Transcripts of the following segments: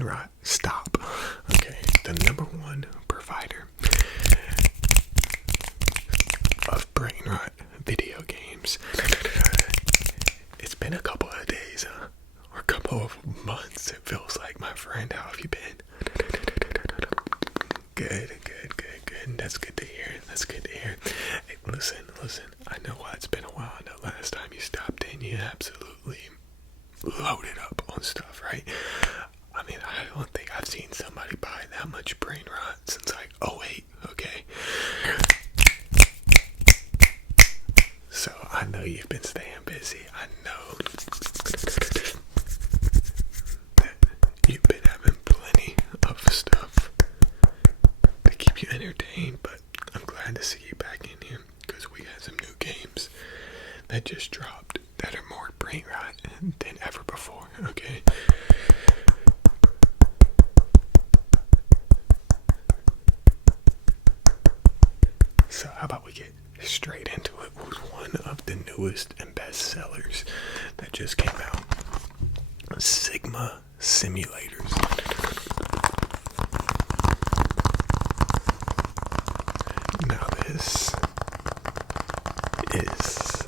Brainrot. Stop. Okay, the number one provider of brainrot video games. It's been a couple of days, or a couple of months, it feels like, my friend. How have you been? Good. That's good to hear. Hey, listen. I know it's been a while. I know last time you stopped in, you absolutely loaded up on stuff, right? I mean, I don't think I've seen somebody buy that much brain rot since like 08, okay? So I know you've been staying busy. I know that you've been having plenty of stuff to keep you entertained, but I'm glad to see you back in here because we got some new games that just dropped that are more brain rot than ever before, okay? So how about we get straight into it? Who's one of the newest and best sellers that just came out? Sigma Simulators. Now this is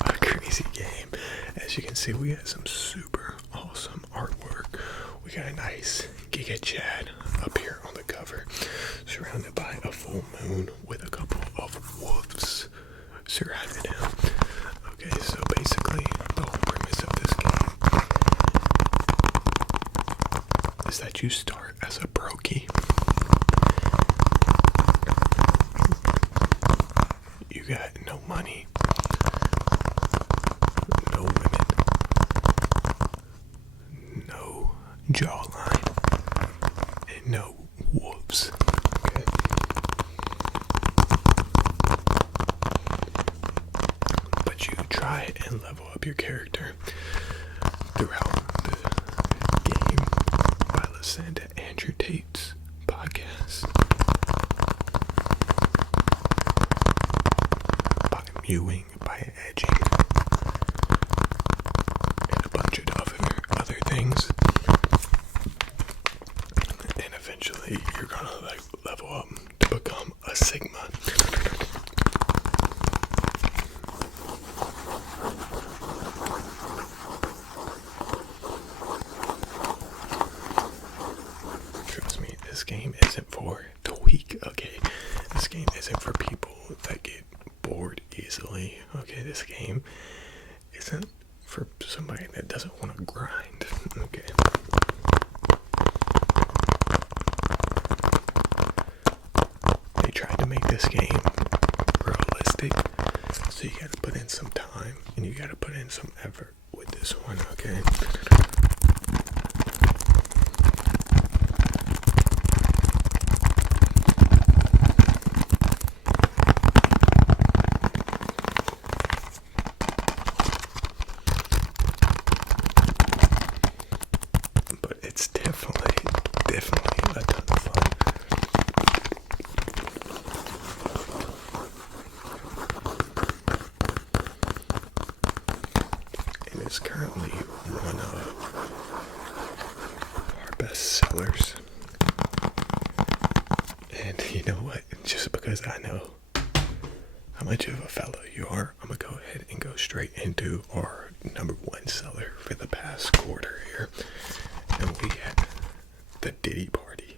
a crazy game. As you can see, we got some super awesome artwork. We got a nice Giga Chad up here on the cover, surrounded by a full moon with a couple of wolves surrounded him. Okay, so basically the whole premise of this game is that you start as a brokey. You got no money, no women, no jawline, and no wolves. Okay. But you try and level up your character throughout the game by listening to Andrew Tate's podcast, by mewing, by edging, and a bunch of other things. And eventually you're gonna level up to become a Sigma. Trust me, this game isn't for the weak, okay? This game isn't for people that get bored easily, okay? This game isn't for somebody that doesn't want to grind, okay? They tried to make this game realistic, so you gotta put in some time and you gotta put in some effort with this one, okay? But it's definitely a ton of fun. And it's currently one of our best sellers. And you know what? Just because I know how much of a fellow you are, I'm gonna go ahead and go straight into our number one seller for the past quarter here. And we had the Diddy Party.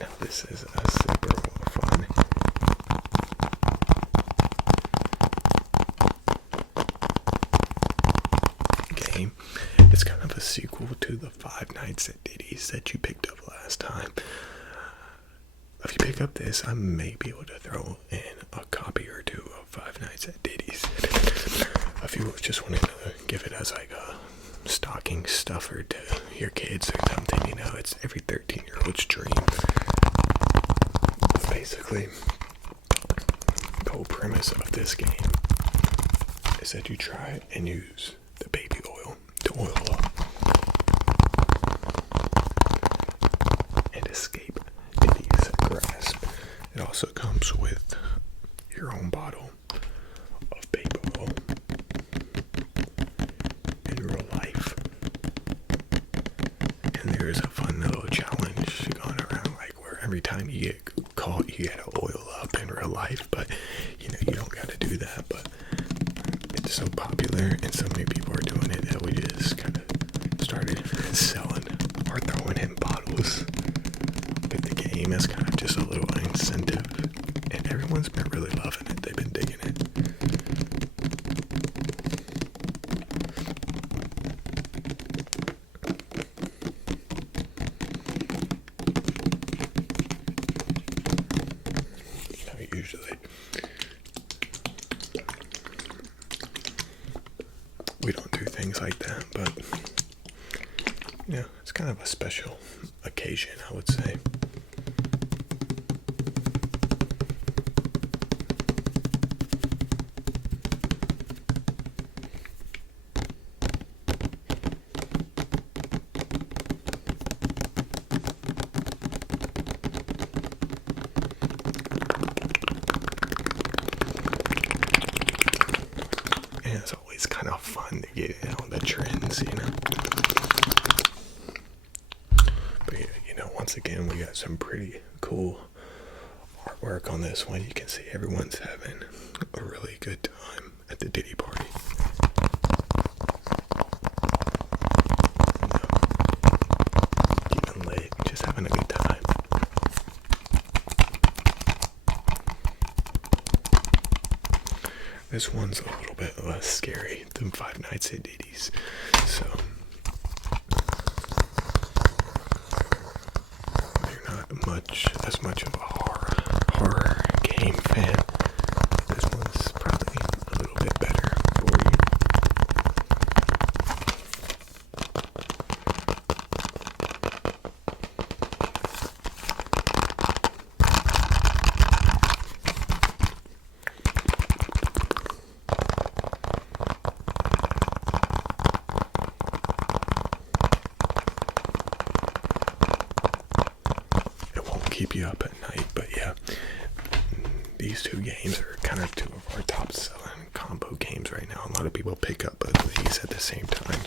Now this is a super fun game. It's kind of a sequel to the Five Nights at Diddy's that you picked up last time. If you pick up this, I may be able to throw in a copy or two of Five Nights at Diddy's. If you just wanted to give it as like a stocking stuffer to your kids or something, you know, it's every 13-year-old's dream. But basically, the whole premise of this game is that you try and use the baby oil to oil up and escape Diddy's grasp. It also comes with your own bottle of baby oil in real life. And there is a fun every time you get caught, you gotta oil up in real life, but you know, you don't gotta do that. But it's so popular and so many people are doing it that we just kind of started selling or throwing in bottles with the game as kind of just a little incentive, and everyone's been really loving it. They've been digging it. Usually we don't do things like that, but you know, it's kind of a special occasion, I would say. And it's always kind of fun to get on the trends, you know. But you know, once again, we got some pretty cool artwork on this one. You can see everyone's having a really good time at the Diddy Party. Getting lit, just having a good time. This one's a little bit less scary than Five Nights at Diddy's, so you're not as much of a horror game fan. This one's probably a little bit better for you. Keep you up at night, but yeah, these two games are kind of two of our top selling combo games right now. A lot of people pick up both of these at the same time,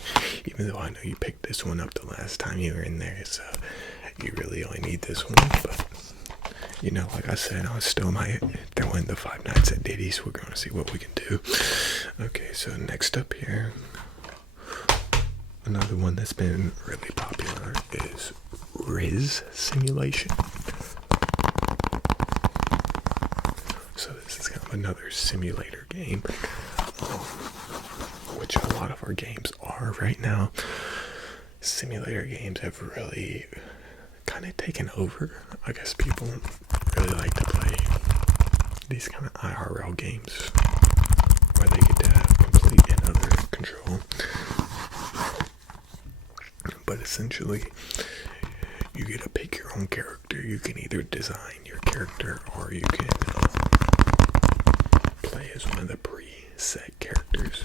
even though I know you picked this one up the last time you were in there, so you really only need this one. But you know, like I said, I still might throw in the Five Nights at Diddy's. We're going to see what we can do. Okay, so next up here, another one that's been really popular is Riz Simulation. So this is kind of another simulator game, which a lot of our games are right now. Simulator games have really kind of taken over. I guess people really like to play these kind of IRL games where they get to have complete and utter control. But essentially, you get to pick your own character. You can either design your character or you can play as one of the preset characters.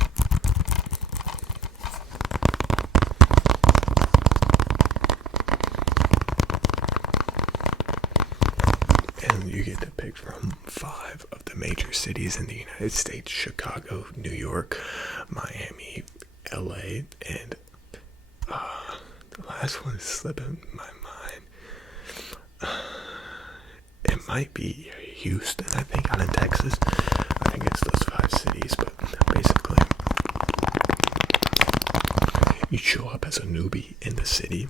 And you get to pick from 5 of the major cities in the United States: Chicago, New York, Miami, LA, and the last one is slipping my mind. It might be Houston, I think, out in Texas. I think it's those 5 cities, but basically, you show up as a newbie in the city.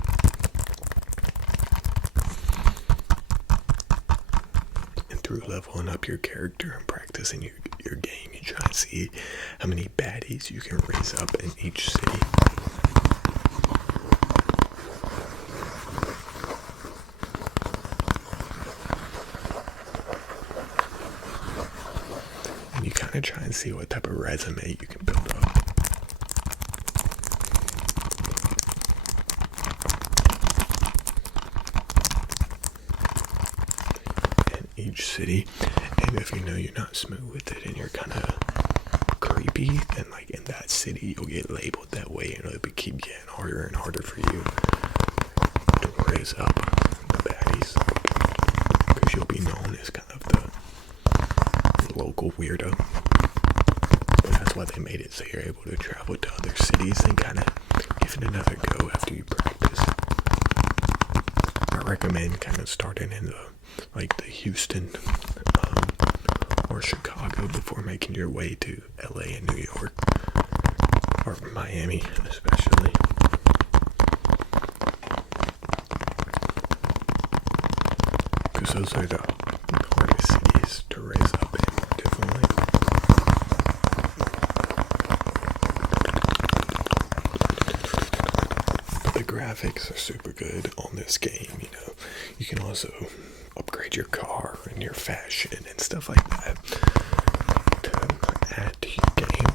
And through leveling up your character and practicing your game, you try to see how many baddies you can raise up in each city. You kind of try and see what type of resume you can build up. In each city, and if you know you're not smooth with it and you're kind of creepy, then like in that city you'll get labeled that way, and it'll keep getting harder and harder for you to raise up the baddies, because you'll be known as kind of the local weirdo. But that's why they made it so you're able to travel to other cities and kind of give it another go after you practice. I recommend kind of starting in the like the Houston or Chicago before making your way to LA and New York, or Miami especially. Because those are the hardest cities to raise up in, definitely. But the graphics are super good on this game, you know. You can also upgrade your car and your fashion and stuff like that to add to your game.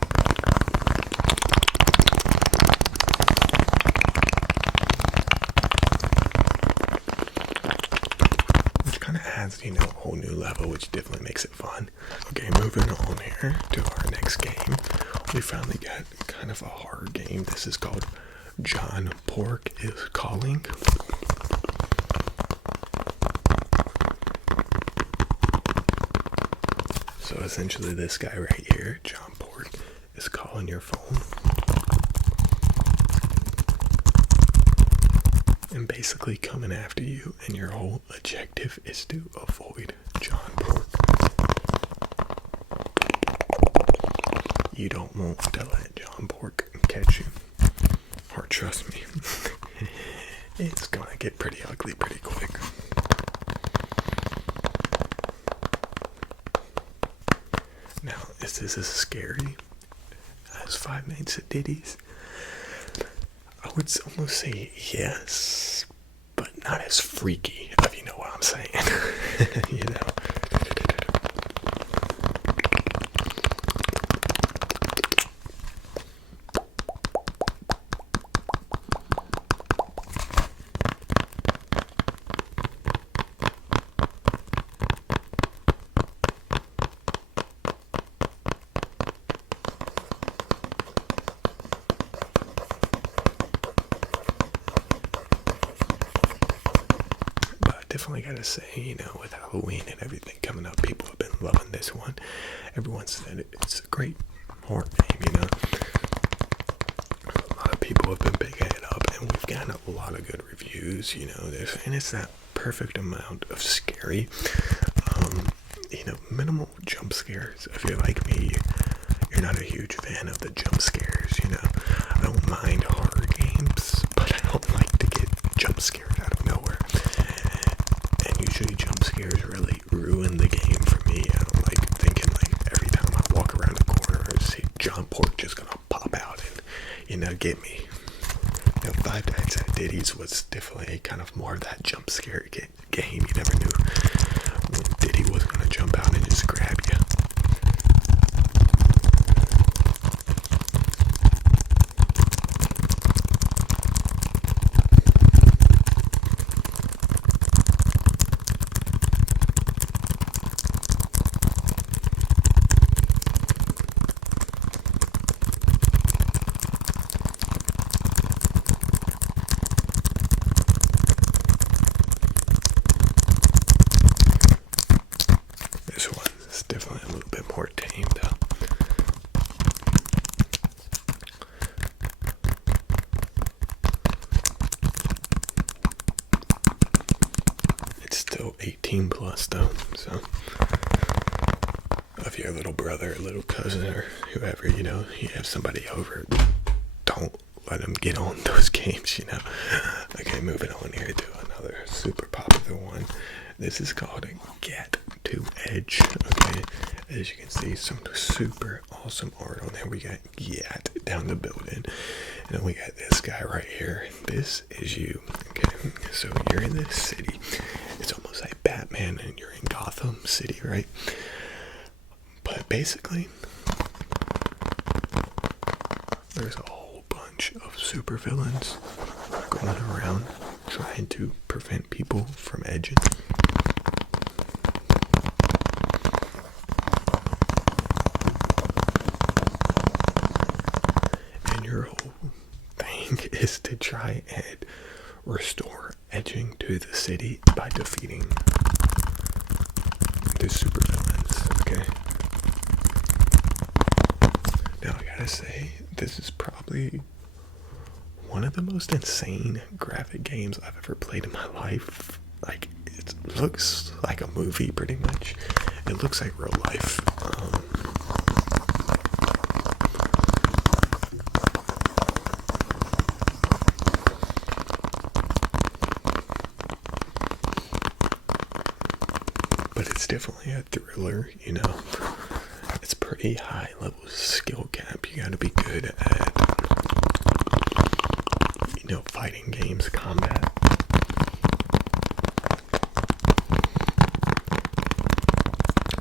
Which kind of adds, you know, a whole new level, which definitely makes it fun. Okay, moving on here to our next game. We finally got kind of a horror game. This is called John Pork is Calling. So essentially this guy right here, John Pork, is calling your phone. And basically coming after you, and your whole objective is to avoid John Pork. You don't want to let John Pork catch you. Or trust me, it's gonna get pretty ugly pretty quick. Now, is this as scary as Five Nights at Diddy's? I would almost say yes, but not as freaky, if you know what I'm saying. You know? Definitely gotta say, you know, with Halloween and everything coming up, people have been loving this one. Everyone said it's a great horror game, you know. A lot of people have been picking it up, and we've gotten a lot of good reviews, you know. And it's that perfect amount of scary, you know, minimal jump scares. If you're like me, you're not a huge fan of the jump scares, you know. I don't mind horror games, but I don't like to get jump scared out of nowhere. Usually jump scares really ruin the game for me. I don't like thinking like every time I walk around the corner I see John Pork just gonna pop out and, you know, get me. You know, Five Nights at Diddy's was definitely kind of more of that jump scare game. You never knew when Diddy was gonna jump out and just grab you. This one is definitely a little bit more tame though. It's still 18 plus though, so if your little brother, little cousin, or whoever, you know, you have somebody over, don't let them get on those games, you know. Okay, moving on here to another super popular one. This is called Get to Edge. Okay, as you can see, some super awesome art on there. We got Get down the building, and then we got this guy right here. This is you. Okay, so you're in this city. It's almost like Batman, and you're in Gotham City, right? But basically, there's a whole bunch of supervillains going around trying to prevent people from edging. And your whole thing is to try and restore edging to the city by defeating the supervillains, okay? Now I gotta say, this is probably one of the most insane graphic games I've ever played in my life. Like, it looks like a movie pretty much. It looks like real life. But it's definitely a thriller, you know. It's pretty high level skill cap. You gotta be good at, you know, fighting games, combat.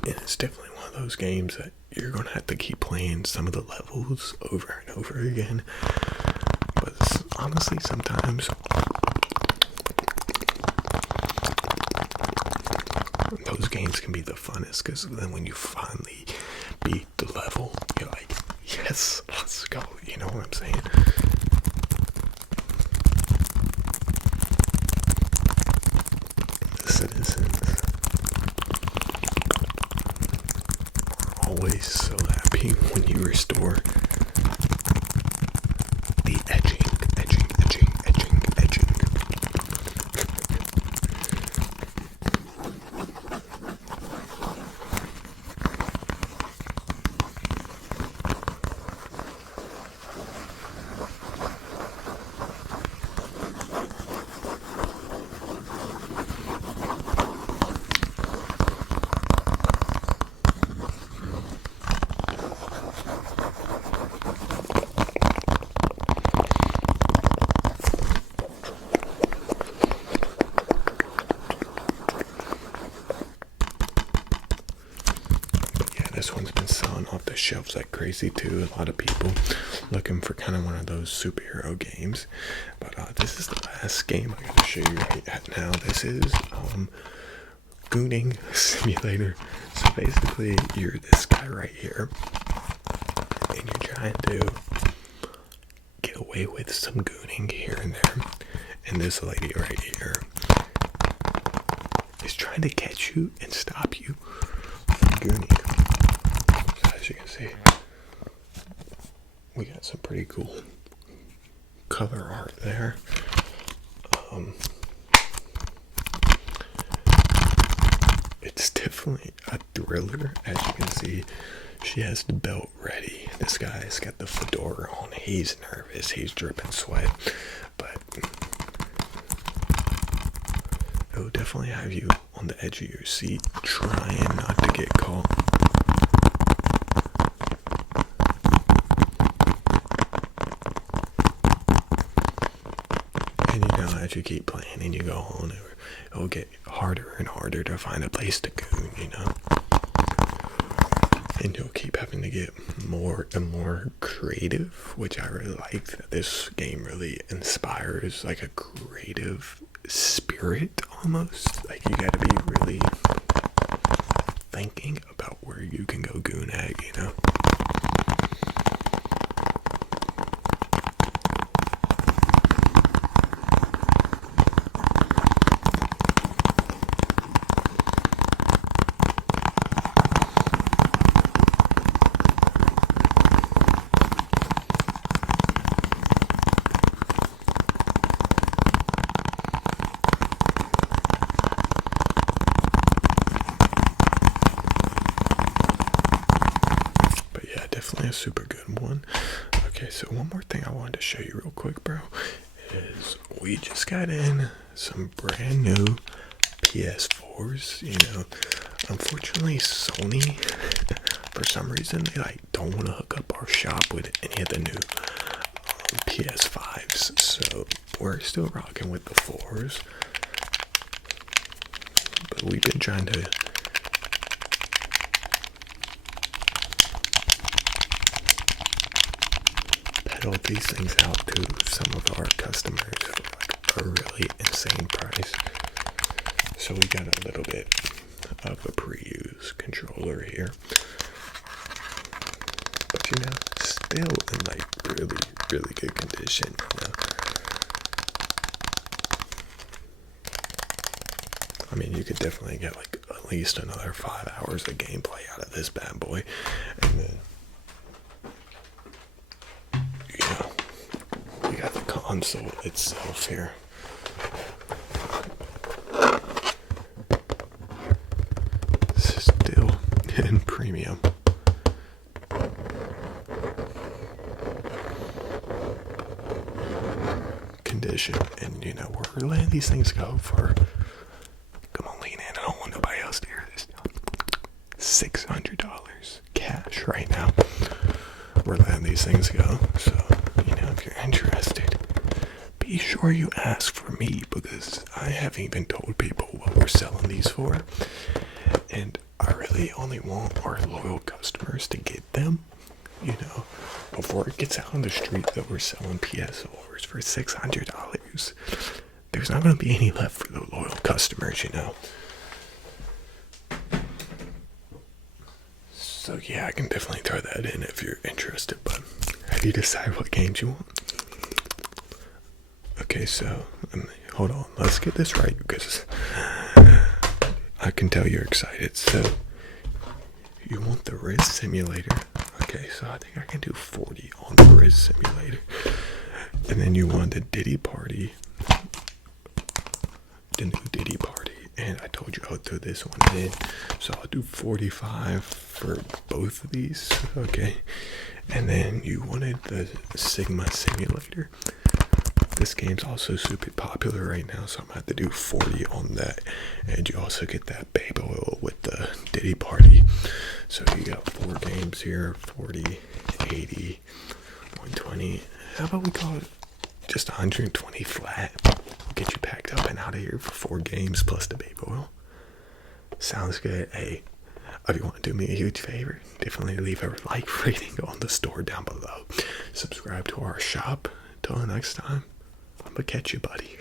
And it's definitely one of those games that you're gonna have to keep playing some of the levels over and over again. But honestly, sometimes those games can be the funnest, because then when you finally beat the level, you're like, yes, let's go. You know what I'm saying? The citizens are always so happy when you restore the edging. This one's been selling off the shelves like crazy too. A lot of people looking for kind of one of those superhero games. But this is the last game I'm going to show you right now. This is Goon Simulator. So basically, you're this guy right here, and you're trying to get away with some gooning here and there. And this lady right here is trying to catch you and stop you from gooning. As you can see, we got some pretty cool cover art there. It's definitely a thriller. As you can see, she has the belt ready. This guy's got the fedora on. He's nervous. He's dripping sweat. But it will definitely have you on the edge of your seat, trying not to get caught. As you keep playing and you go on, it'll get harder and harder to find a place to goon, you know. And you'll keep having to get more and more creative, which I really like. That this game really inspires like a creative spirit almost. Like you gotta be really thinking about where you can go goon at, you know. Definitely a super good one. Okay, so one more thing I wanted to show you real quick, bro, is we just got in some brand new PS4s. You know, unfortunately Sony, for some reason, they like don't want to hook up our shop with any of the new PS5s, so we're still rocking with the 4s. But we've been trying to peddle these things out to some of our customers for like a really insane price. So we got a little bit of a pre-used controller here, but you know, still in like really good condition, you know. I mean, you could definitely get like at least another 5 hours of gameplay out of this bad boy. And then, you know, we got the console itself here. and you know, we're letting these things go for, come on, lean in, I don't want nobody else to hear this, $600 cash right now. We're letting these things go, so, you know, if you're interested, be sure you ask for me, because I haven't even told people what we're selling these for, and I really only want our loyal customers to get them, you know, before it gets out on the street that we're selling PS4s for $600. There's not going to be any left for the loyal customers, you know. So yeah, I can definitely throw that in if you're interested, but have you decided what games you want? Okay, so hold on, let's get this right, because I can tell you're excited. So you want the Riz Simulator? Okay, so I think I can do 40 on the Riz Simulator. And then you want the Diddy Party, the new Diddy Party. And I told you I would throw this one in, so I'll do 45 for both of these, okay? And then you wanted the Sigma Simulator. This game's also super popular right now, so I'm gonna have to do 40 on that. And you also get that baby oil with the Diddy Party. So you got 4 games here, 40, 80, 120. How about we call it just 120 flat? Get you packed up and out of here for 4 games plus the baby oil. Sounds good. Hey, if you want to do me a huge favor, definitely leave a like rating on the store down below. Subscribe to our shop. Till next time, I'm gonna catch you, buddy.